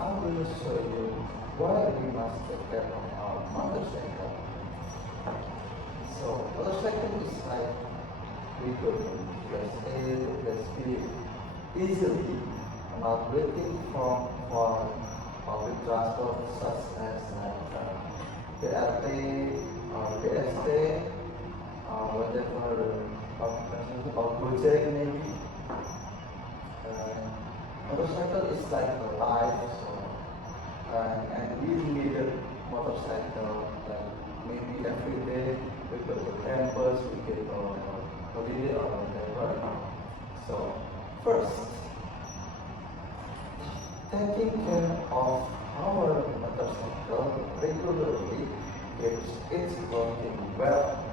I will show you why we must take care of our motorcycle. So, motorcycle is like we could press A, press B easily, not waiting for public transport such as BRT or BST or whatever public transport or Gojek maybe. Motorcycle is like a life, so and we needed motorcycle like maybe every day we go to campus, we get holiday or whatever. So first, taking care of our motorcycle regularly keeps it working well.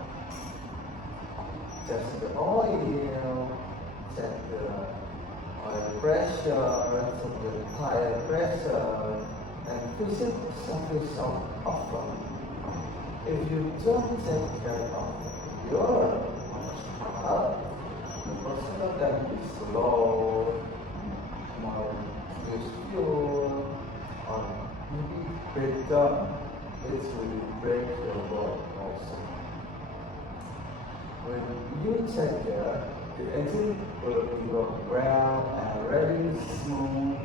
Just the oil, check the oil pressure, check the tire pressure, and visit service shop often. If you don't take care of your motorcycle, the motorcycle can be slow, more use fuel, or maybe break down, which will break your board also. When you check the engine will be work well and very smooth,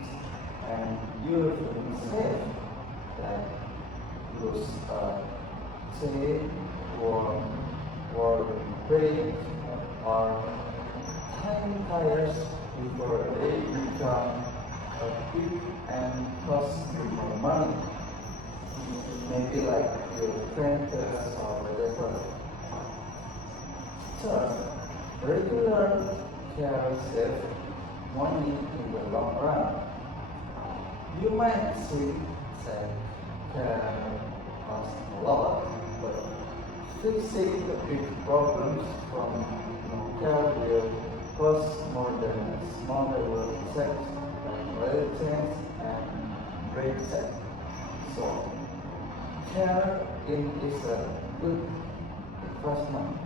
and you're feeling safe. Like use chain or brake or tiny tires before they become big and cost you more money. Maybe like your fenders or whatever. Third, regular care saves money in the long run. You might think that care costs a lot, but fixing the big problems from care will cost more than smaller work checks like oil change and brake check. So, care is a good investment.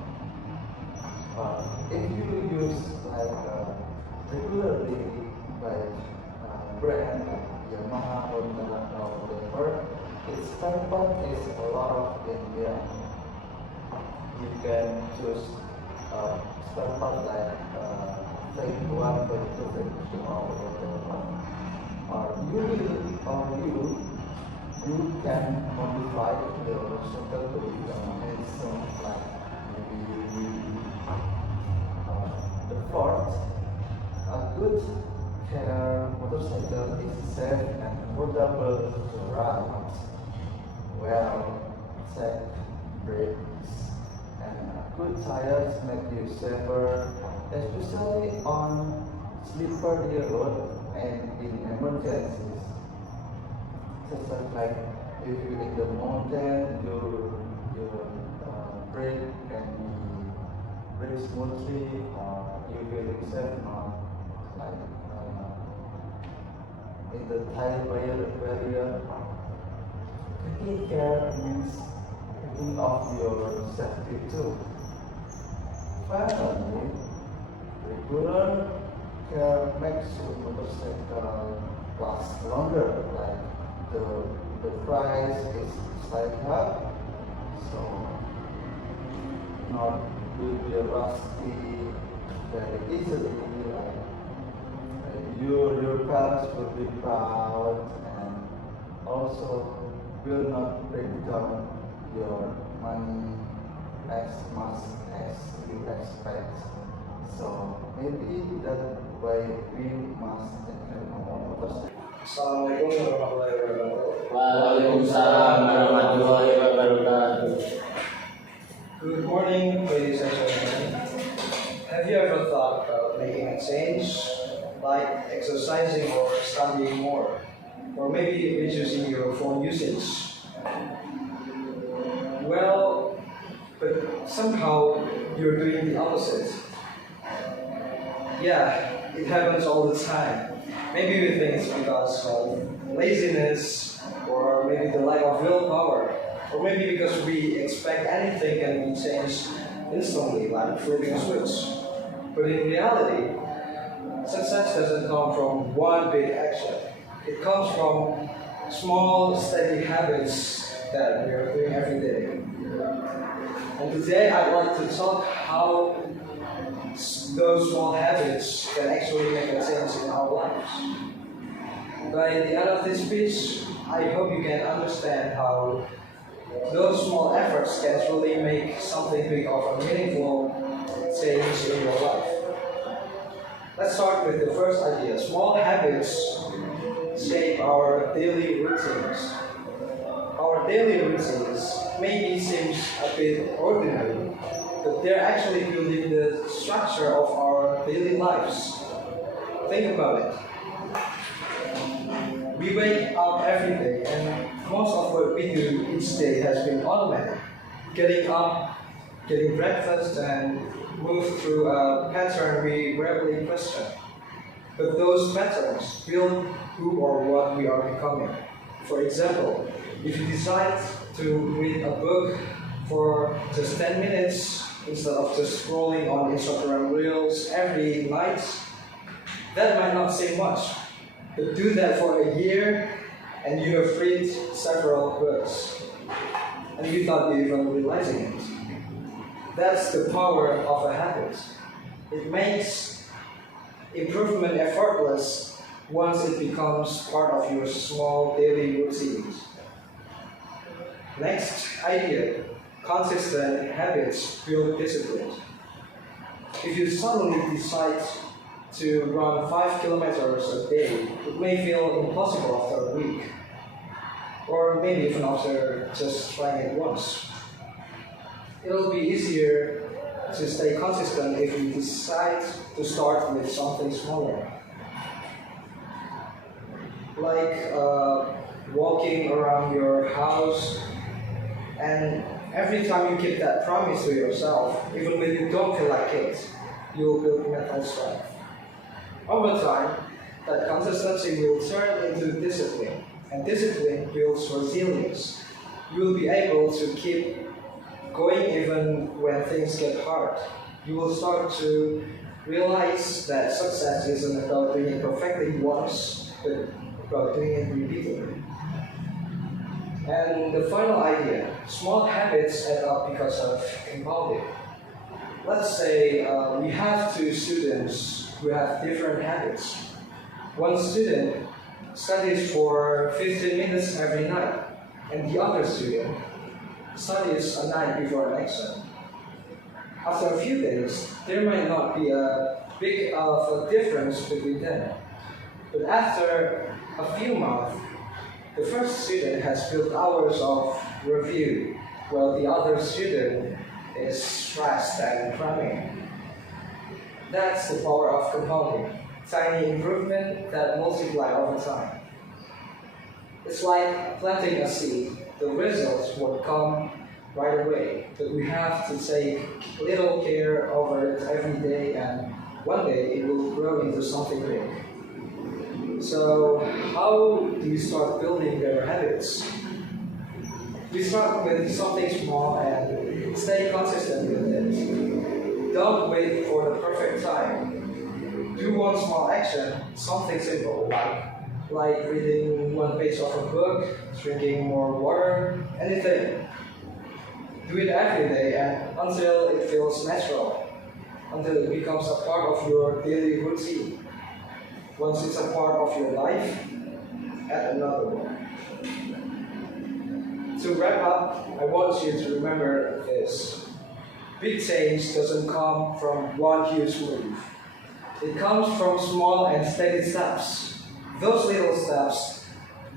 If you use regularly like brand like Yamaha, Honda, or whatever, its spare part is a lot of India. You can choose spare part like fake one, fake two, fake three, or whatever. You can modify the motorcycle to become handsome, like maybe the fourth, a good care motorcycle is safe and affordable to ride. Well, check brakes and good tires make you safer, especially on slippery road and in emergencies. Such as like if you're in the mountain, your brake can be very smoothly, you feeling safe, not like in the tire barrier. Taking care means taking off your safety too. Finally, regular care makes your motorcycle last longer. Like the price is slightly up, so not will be rusty very easily. Like your parents will be proud, and also will not break down your money as much as you expect. So maybe that way we must take care of our motorcycle. Assalamualaikum warahmatullahi wabarakatuh. Waalaikumsalam warahmatullahi wabarakatuh. Good morning, ladies and gentlemen. Have you ever thought about making a change, like exercising or studying more, or maybe reducing your phone usage? Well, but somehow you're doing the opposite. Yeah, it happens all the time. Maybe we think it's because of laziness, or maybe the lack of willpower, or maybe because we expect anything can be changed instantly, like flipping a switch. But in reality, success doesn't come from one big action. It comes from small, steady habits that we are doing every day. And today I'd like to talk how those small habits can actually make a change in our lives. By the end of this speech, I hope you can understand how those small efforts can truly make something big of a meaningful change in your life. Let's start with the first idea. Small habits shape our daily routines. Our daily routines maybe seems a bit ordinary, but they're actually building the structure of our daily lives. Think about it. We wake up every day and most of what we do each day has been automatic. Getting up, getting breakfast, and move through a pattern we rarely question. But those patterns build who or what we are becoming. For example, if you decide to read a book for just 10 minutes instead of just scrolling on Instagram Reels every night, that might not seem much. But do that for a year and you have read several books. And you thought you even realizing it. That's the power of a habit. It makes improvement effortless once it becomes part of your small daily routines. Next idea, consistent habits build discipline. If you suddenly decide to run 5 kilometers a day, it may feel impossible after a week, or maybe even after just trying it once. It'll be easier to stay consistent if you decide to start with something smaller. Like walking around your house, and every time you keep that promise to yourself, even when you don't feel like it, you'll build mental strength. Over time, that consistency will turn into discipline, and discipline builds resilience. You will be able to keep going even when things get hard. You will start to realize that success isn't about doing it perfectly once, but about doing it repeatedly. And the final idea, small habits add up because of compounding. Let's say we have two students who have different habits. One student studies for 15 minutes every night, and the other student studies a night before an exam. After a few days, there might not be a big of a difference between them. But after a few months, the first student has built hours of review, while the other student is stressed and cramming. That's the power of compounding. Tiny improvement that multiply over time. It's like planting a seed. The results won't come right away, but we have to take little care over it every day, and one day it will grow into something big. So, how do you start building better habits? We start with something small and stay consistent with it. Don't wait for the perfect time. Do one small action, something simple, like reading one page of a book, drinking more water, anything. Do it every day and until it feels natural, until it becomes a part of your daily routine. Once it's a part of your life, add another one. To wrap up, I want you to remember this. Big change doesn't come from one huge move. It comes from small and steady steps. Those little steps,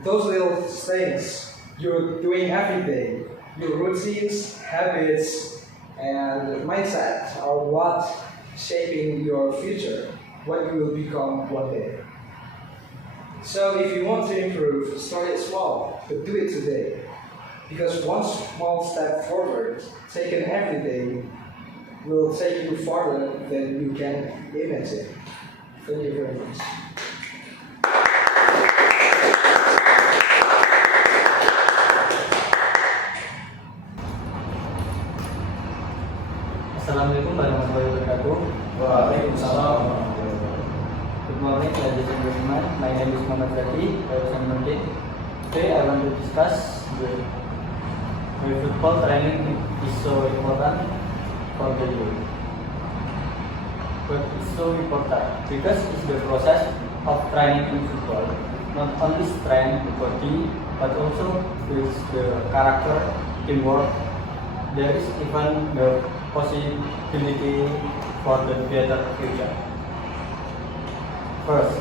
those little things you're doing every day, your routines, habits, and mindset are what shaping your future, what you will become one day. So if you want to improve, start it small, but do it today. Because one small step forward, taken every day, will take you farther than you can imagine. Thank you very much. Assalamualaikum warahmatullahi wabarakatuh. Waalaikumsalam. Good morning, ladies and gentlemen. my name is Muhammad Radi, Today I want to discuss why football training is so important for the youth. But it's so important because it's the process of training in football not only strength the body but also builds the character, teamwork. There is even the possibility for the better future. First,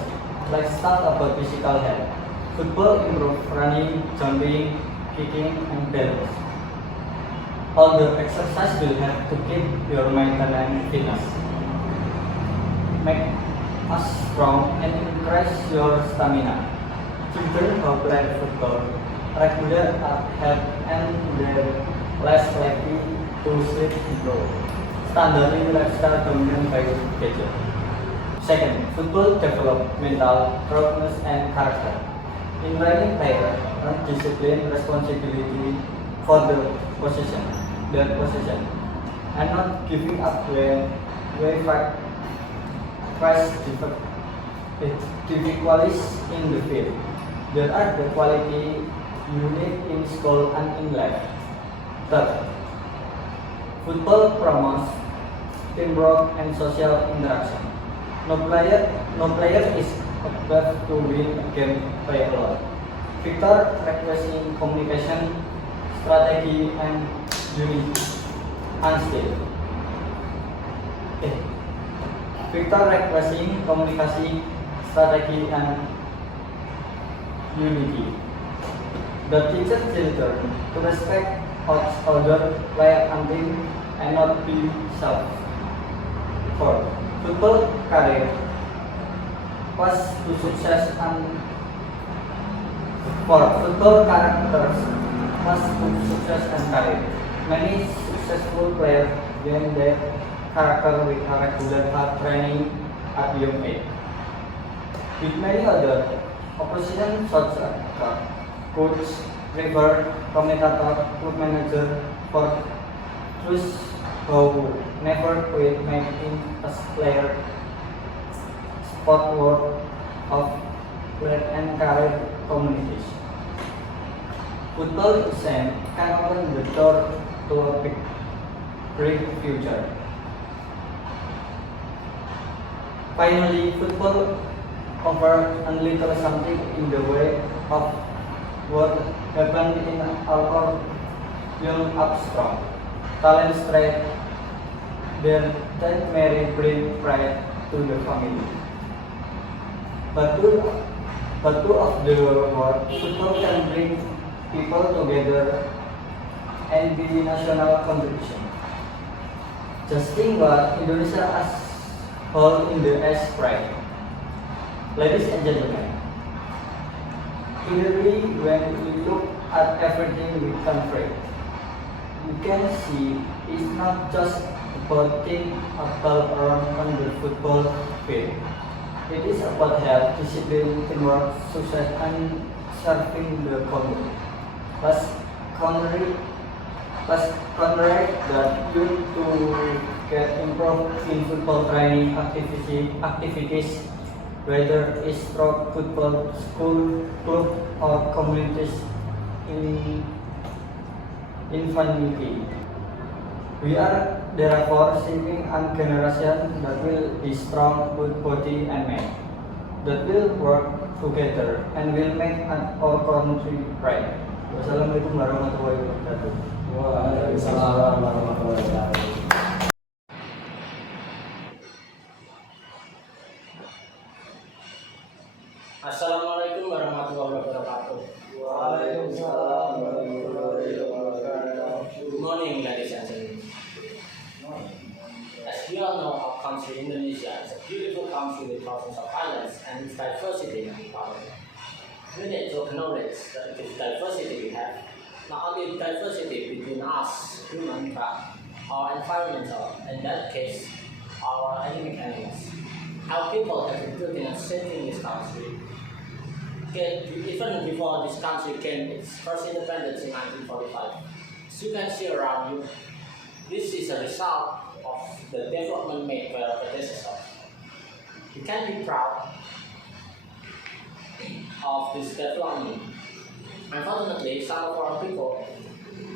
let's start about physical health. Football improves running, jumping, kicking, and balance. All the exercise will have to keep your maintenance fitness. Make us strong and increase your stamina. Children who play football regular are health and they're less likely to slip and grow. Standardly lifestyle dominated by gadget. Second, football develop mental toughness and character. In training players learn discipline, responsibility for their position, and not giving up when we face difficulties in the field. There are the quality you need in school and in life. Third, football promotes teamwork and social interaction. No player is above to win a game by alone. Victor requesting communication, strategy, and unity. And skill. Victor requesting communication, strategy, and unity. The teacher children to respect other player and team and not be self. Fourth, football career was to success and for football characters was to success and career. Many successful players gain their character with a regular hard training at young age. With many other opposition such as coach, referee, commentator, club manager for those who never quit making as player sport work of player and career communities. Football exam can open the door to a great future. Finally, football offers a little something in the way of what happened in our young up strong. Talent straight, their that may bring pride to the family. But two of the world, football can bring people together and be national competition. Just think what Indonesia as whole in the S pride. Ladies and gentlemen, clearly when we look at everything we country, you can see it's not just about team battle on the football field. It is about health, discipline, teamwork, success, and serving the community. Plus, contrary that youth to get improved in football training activities, whether it's through football, school, club, or communities in infinity. We are therefore shaping a generation that will be strong with body and mind, that will work together and will make our country bright. Wassalamualaikum warahmatullahi wabarakatuh. Waalaikumsalam warahmatullahi wabarakatuh. Assalamualaikum warahmatullahi wabarakatuh. Waalaikumsalam warahmatullahi wabarakatuh. Good morning, ladies and gentlemen. As we all know, our country, Indonesia, is a beautiful country with thousands of islands and its diversity and power. We need to acknowledge that this diversity we have, not only diversity between us, human, but our environmental, in that case, our endemic animals. Our people have been building and shaping this country. Even before this country gained its first independence in 1945. As you can see around you, this is a result of the development made by our predecessors. We can be proud of this development. Unfortunately, some of our people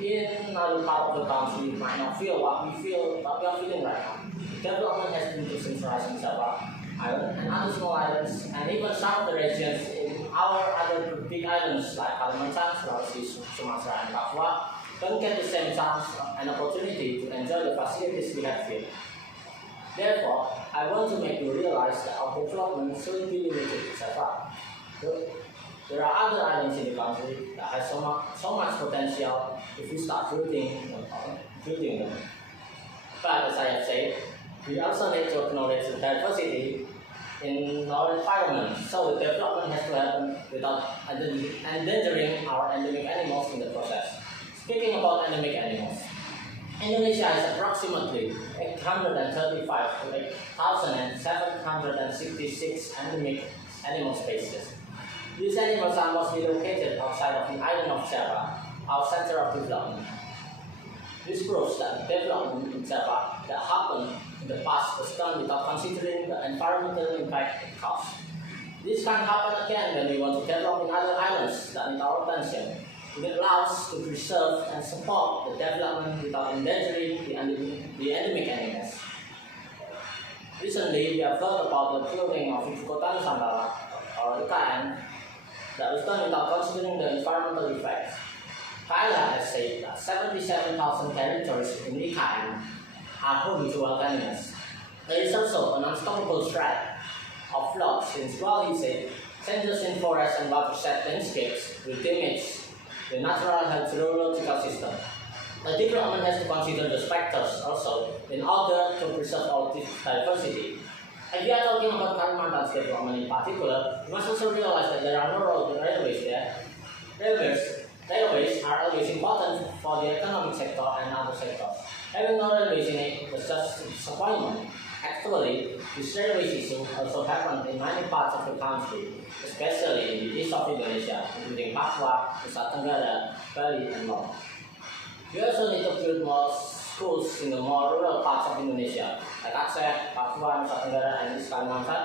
in other part of the country might not feel what we are feeling right now. Development has been decentralized in Sabah Island and other small islands, and even some of the regions in our other big islands like Kalimantan, Sulawesi, Sumatra, and Papua don't get the same chance and opportunity to enjoy the facilities we have here. Therefore, I want to make you realize that our development shouldn't be limited to Sabah. There are other islands in the country that have so much potential if we start building them. But as I have said, we also need to acknowledge the diversity in our environment, so the development has to happen without endangering our endemic animals in the process. Speaking about endemic animals, Indonesia has approximately 835 to 8,766 endemic animal species. These animals are mostly located outside of the island of Java, our center of development. This proves that development in Java that happened in the past was done without considering the environmental impact it caused. This can happen again when we want to develop in other islands that need our attention. It allows to preserve and support the development without endangering the endemic animals. Recently, we have heard about the building of Ibu Kota Nusantara, or IKN, that was done without considering the environmental effects. Thailand has said that 77,000 territories in IKN are home to wild animals. There is also an unstoppable threat of floods since, while he said, changes in forests and watershed landscapes will damage the natural hydrological system. The development has to consider the factors also in order to preserve all this diversity. If we are talking about Kalimantan's development in particular, we must also realize that there are no railways there. Railways are always important for the economic sector and other sectors. Having no railways in it was just a disappointment. Actually, this railways issue also happened in many parts of the country, especially in the east of Indonesia, including Papua, Nusa Tenggara, Bali, and more. We also need to build more schools in the more rural parts of Indonesia, like Aceh, Papua, Nusa Tenggara, and East Kalimantan.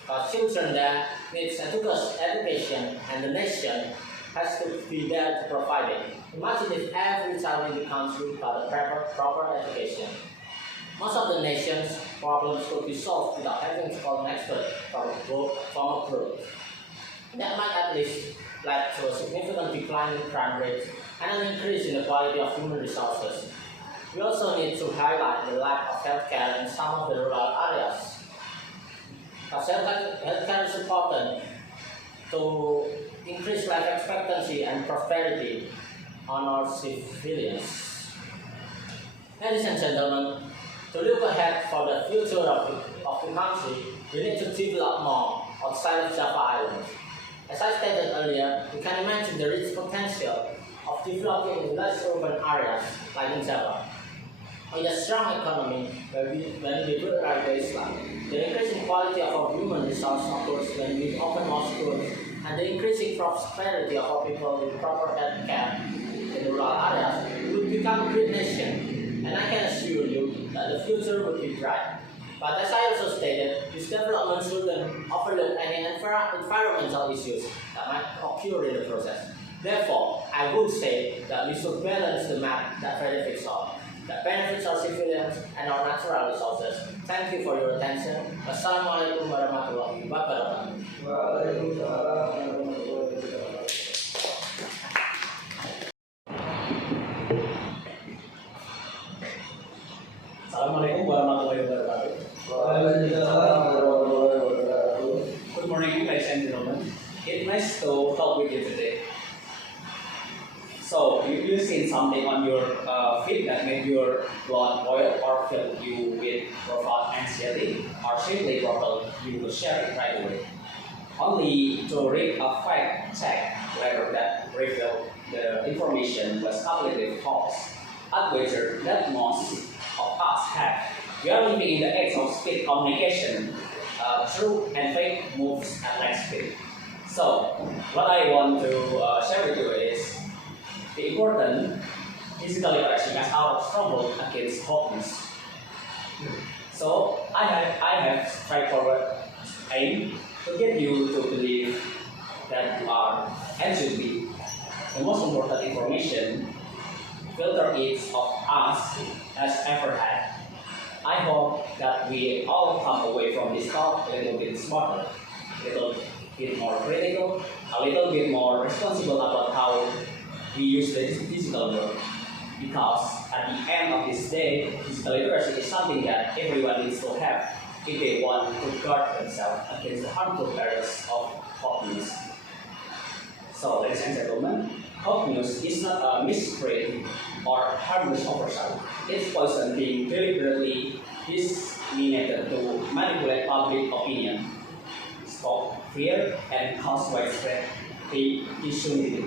Because children there need education, and the nation has to be there to provide it. Imagine if every child in the country got a proper education. Most of the nation's problems could be solved without having to call an expert from a group. That might at least lead to a significant decline in crime rates and an increase in the quality of human resources. We also need to highlight the lack of healthcare in some of the rural areas. Because healthcare is important to increase life expectancy and prosperity on our civilians. Ladies and gentlemen, to look ahead for the future of the country, we need to develop more outside of Java Island. As I stated earlier, we can imagine the rich potential of developing in less urban areas like in Java. With a strong economy, when we build railways, the increasing quality of our human resource occurs when we open more schools, and the increasing prosperity of our people with proper health care in rural areas will become a great nation. And I can assure you that the future will be bright. But as I also stated, this development shouldn't overlook any environmental issues that might occur in the process. Therefore, I would say that we should balance the map that benefits all, that benefits our civilians and our natural resources. Thank you for your attention. Wassalamualaikum warahmatullahi wabarakatuh. Waalaikumsalam warahmatullahi wabarakatuh. Assalamualaikum warahmatullahi wabarakatuh. Waalaikumsalam warahmatullahi wabarakatuh. Good morning, ladies and gentlemen. It's nice to talk with you today. So, you've seen something on your feed that made your blood boil or fill you with profound anxiety or simply propelled you to share it right away. Only to read a fact check letter that revealed the information was completely false. I'd wager that most of us have. We are living in the age of speed communication. Truth and fake moves at light speed. So, what I want to share with you is the important physical expression as our struggle against hopelessness. So I have straightforward aim to get you to believe come away from this talk a little bit smarter, a little bit more critical, a little bit more responsible about how we use the digital world. Because at the end of this day, digital literacy is something that everyone needs to have if they want to guard themselves against the harmful perils of fake news. So, ladies and gentlemen, fake news is not a misprint or harmless oversight. It's poison being deliberately disseminated to manipulate public opinion, stoke fear, and cause widespread disunity.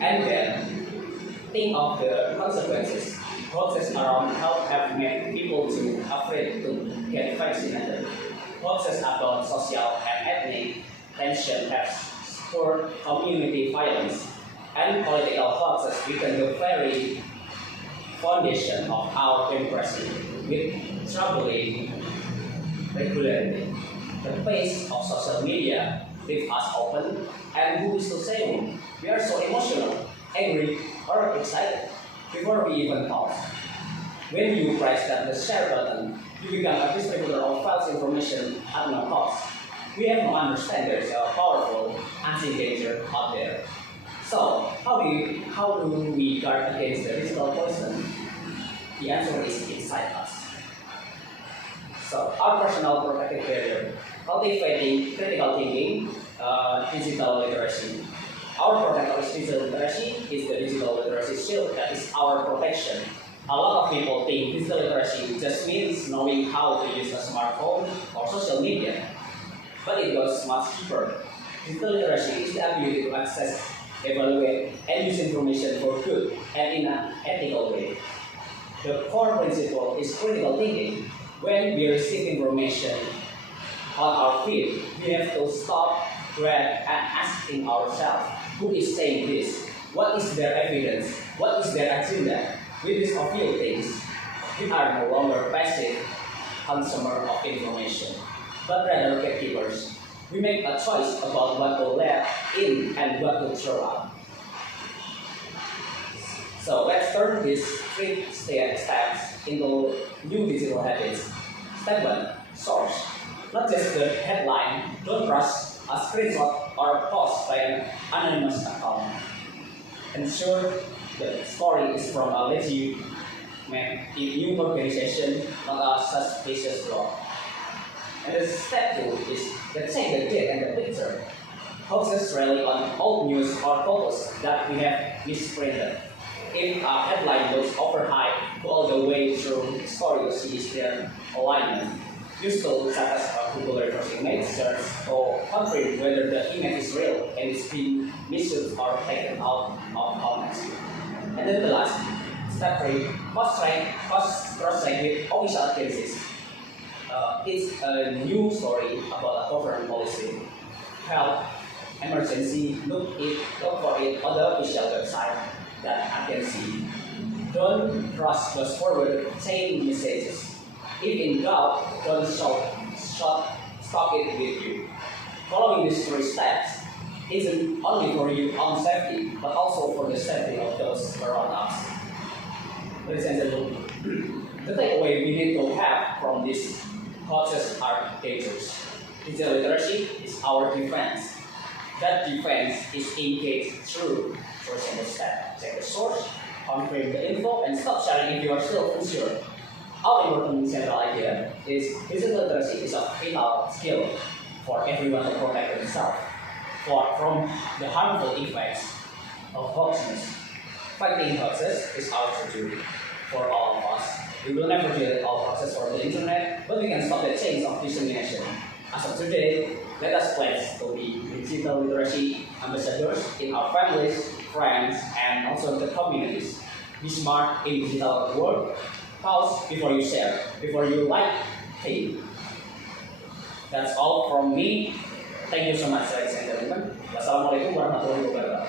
And then, think of the consequences. Hoaxes around health have made people too afraid to get vaccinated. Hoaxes about social and ethnic tension have spurred community violence. And political hoaxes weaken the very foundation of our democracy with troubling regularity. The pace of social media leaves us open, and who is to say we are so emotional, angry, or excited before we even pause. When you press that the share button, you become a distributor of false information at no cost. We have no understand there is a powerful anti-danger out there. So, how do we guard against the digital poison? The answer is inside us. So, our personal protective barrier, cultivating critical thinking, digital literacy. Our protector is digital literacy is the digital literacy shield that is our protection. A lot of people think digital literacy just means knowing how to use a smartphone or social media, but it goes much deeper. Digital literacy is the ability to access, evaluate, and use information for good and in an ethical way. The core principle is critical thinking. When we receive information on our feed, we have to stop, grab, and asking ourselves, who is saying this? What is their evidence? What is their agenda? With these few things, we are no longer passive consumer of information, but rather gatekeepers. We make a choice about what to let in and what to throw out. So let's turn these 3 steps into new digital habits. Step 1, source. Not just the headline, don't trust a screenshot or a post by an anonymous account. Ensure the story is from a legitimate new organization, not a suspicious blog. And the step 2 is let's check the date and the picture. Hoaxes rely on old news or photos that we have misprinted. If a headline looks overhyped, go all the way through the story to see their alignment. Use tools such as a Google reverse image search to confirm whether the image is real and is being misused or taken out of context. And then the last, step 3, cross-check with official agencies. It's a new story about a government policy, health, emergency, look for it on the official website that I can see. Don't trust those forward chain messages. If in doubt, don't stop it with you. Following these 3 steps isn't only for your own safety, but also for the safety of those around us. Ladies and gentlemen, the takeaway we need to have from this hoaxes are dangerous. Digital literacy is our defense. That defense is engaged through first and the step. Check the source, confirm the info, and stop sharing if you are still unsure. Our important central idea is digital literacy is a vital skill for everyone to protect themselves from the harmful effects of hoaxes. Fighting hoaxes is our duty for all of us. We will never delete all hoaxes from the internet, but we can stop the chains of dissemination. As of today, let us pledge to be digital literacy ambassadors in our families, friends, and also the communities. Be smart in digital world. Pause before you share, before you like, think. That's all from me. Thank you so much, ladies and gentlemen. Wassalamualaikum warahmatullahi wabarakatuh.